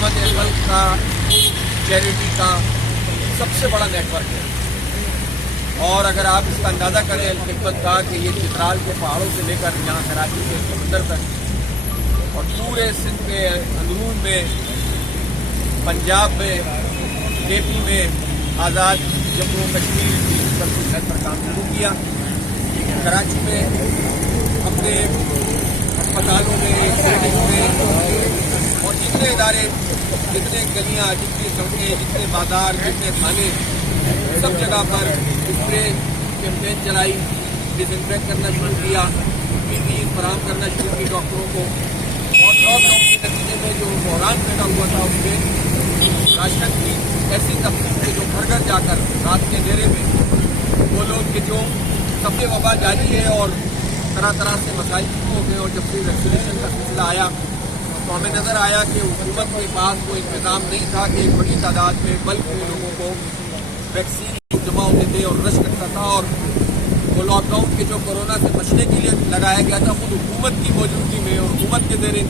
खिदमत खल्क का, चैरिटी का सबसे बड़ा नेटवर्क है। और अगर आप इसका अंदाज़ा करें खिदमत का कि ये चित्राल के पहाड़ों से लेकर यहाँ कराची के समंदर तक और पूरे सिंध के अंदरून में, पंजाब में, केपी में आज़ाद जम्मू कश्मीर की पर काम शुरू किया। कराची में अपने अस्पतालों में, क्लिनिक में और जितने इदारे, जितने गलियाँ, जितनी सड़कें, जितने बाजार, जितने थाने, सब जगह पर स्प्रे कैंपेन चलाई, डिसइंफेक्ट करना शुरू किया, पीपीई फराहम करना शुरू की डॉक्टरों को। और लॉकडाउन के नतीजे में जो बहरान पैदा हुआ था उसमें राशन की ऐसी तकलीफ है जो घर घर जाकर रात के अंधेरे में वो लोग कि जो सबसे वबा जारी है और तरह तरह से मसाइल शुरू हो गए। और जब से वैक्सीनेशन का सिलसिला आया तो हमें नज़र आया कि हुकूमत के पास कोई इंतजाम नहीं था कि एक बड़ी तादाद में बल्क में लोगों को वैक्सीन जमा होते थे और रश करता था। और वो लॉकडाउन के जो कोरोना से बचने के लिए लगाया गया था खुद हुकूमत की मौजूदगी में और हुकूमत के ज़ेर